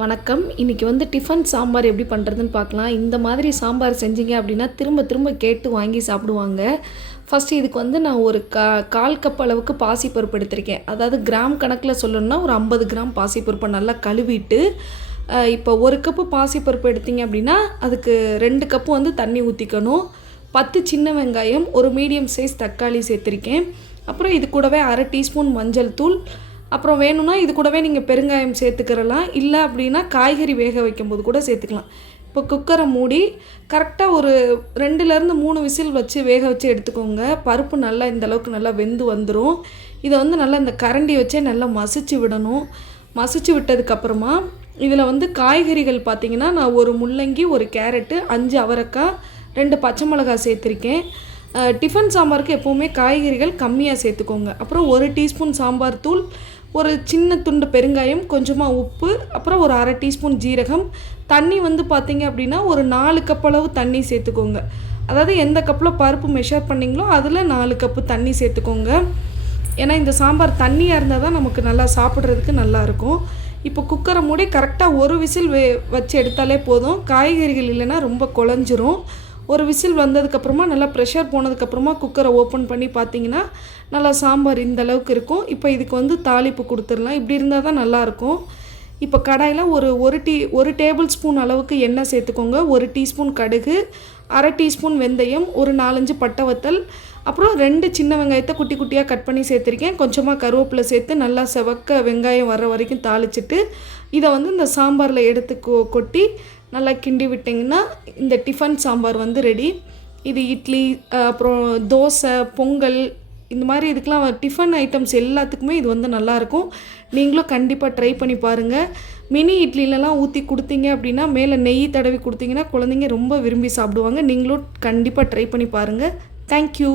வணக்கம். இன்றைக்கி டிஃபன் சாம்பார் எப்படி பண்ணுறதுன்னு பார்க்கலாம். இந்த மாதிரி சாம்பார் செஞ்சீங்க அப்படின்னா திரும்ப திரும்ப கேட்டு வாங்கி சாப்பிடுவாங்க. ஃபஸ்ட்டு இதுக்கு நான் ஒரு 1/4 கப் அளவுக்கு பாசிப்பருப்பு எடுத்திருக்கேன். அதாவது கிராம் கணக்கில் சொல்லணும்னா ஒரு 50 கிராம் பாசிப்பருப்பை நல்லா கழுவிட்டு, இப்போ 1 கப்பு பாசிப்பருப்பு எடுத்தீங்க அப்படின்னா அதுக்கு 2 கப்பு தண்ணி ஊற்றிக்கணும். 10 சின்ன வெங்காயம், ஒரு மீடியம் சைஸ் தக்காளி சேர்த்துருக்கேன். அப்புறம் இது கூடவே 1/2 டீஸ்பூன் மஞ்சள் தூள், அப்புறம் வேணும்னா இது கூடவே நீங்கள் பெருங்காயம் சேர்த்துக்கிறலாம். இல்லை அப்படின்னா காய்கறி வேக வைக்கும்போது கூட சேர்த்துக்கலாம். இப்போ குக்கரை மூடி கரெக்டாக ஒரு 2லேருந்து 3 விசில் வச்சு வேக வச்சு எடுத்துக்கோங்க. பருப்பு நல்லா இந்தளவுக்கு நல்லா வெந்து வந்துடும். இதை நல்லா இந்த கரண்டி வச்சே நல்லா மசிச்சு விடணும். மசிச்சு விட்டதுக்கப்புறமா இதில் காய்கறிகள் பார்த்திங்கன்னா நான் ஒரு முள்ளங்கி, ஒரு கேரட்டு, 5 அவரைக்காய், 2 பச்சை மிளகாய் சேர்த்துருக்கேன். டிஃபன் சாம்பாருக்கு எப்போவுமே காய்கறிகள் கம்மியாக சேர்த்துக்கோங்க. அப்புறம் 1 டீஸ்பூன் சாம்பார் தூள், ஒரு சின்ன துண்டு பெருங்காயம், கொஞ்சமாக உப்பு, அப்புறம் ஒரு 1/2 டீஸ்பூன் ஜீரகம். தண்ணி பார்த்திங்க அப்படின்னா ஒரு 4 கப் அளவு தண்ணி சேர்த்துக்கோங்க. அதாவது எந்த கப்பில் பருப்பு மெஷர் பண்ணிங்களோ அதில் 4 கப்பு தண்ணி சேர்த்துக்கோங்க. ஏன்னா இந்த சாம்பார் தண்ணியாக இருந்தால் தான் நமக்கு நல்லா சாப்பிட்றதுக்கு நல்லாயிருக்கும். இப்போ குக்கரை மூடி கரெக்டாக ஒரு விசில் வச்சு எடுத்தாலே போதும். காய்கறிகள் இல்லைன்னா ரொம்ப குழஞ்சிரும். ஒரு விசில் வந்ததுக்கப்புறமா நல்லா ப்ரெஷர் போனதுக்கப்புறமா குக்கரை ஓப்பன் பண்ணி பார்த்தீங்கன்னா நல்லா சாம்பார் இந்த அளவுக்கு இருக்கும். இப்போ இதுக்கு தாளிப்பு கொடுத்துடலாம். இப்படி இருந்தால் தான் நல்லாயிருக்கும். இப்போ கடாயில் ஒரு டேபிள் ஸ்பூன் அளவுக்கு எண்ணெய் சேர்த்துக்கோங்க. 1 டீஸ்பூன் கடுகு, 1/2 டீஸ்பூன் வெந்தயம், ஒரு 4-5 பட்டை வத்தல், அப்புறம் 2 சின்ன வெங்காயத்தை குட்டி குட்டியாக கட் பண்ணி சேர்த்துருக்கேன். கொஞ்சமாக கருவேப்பிலை சேர்த்து நல்லா செவக்க வெங்காயம் வர்ற வரைக்கும் தாளிச்சிட்டு இதை இந்த சாம்பாரில் எடுத்து கொட்டி நல்லா கிண்டி விட்டிங்கன்னா இந்த டிஃபன் சாம்பார் ரெடி. இது இட்லி, அப்புறம் தோசை, பொங்கல், இந்த மாதிரி இதுக்கெலாம் டிஃபன் ஐட்டம்ஸ் எல்லாத்துக்குமே இது நல்லாயிருக்கும். நீங்களும் கண்டிப்பாக ட்ரை பண்ணி பாருங்கள். மினி இட்லிலலாம் ஊற்றி கொடுத்தீங்க அப்படின்னா மேலே நெய் தடவி கொடுத்தீங்கன்னா குழந்தைங்க ரொம்ப விரும்பி சாப்பிடுவாங்க. நீங்களும் கண்டிப்பாக ட்ரை பண்ணி பாருங்கள். தேங்க்யூ.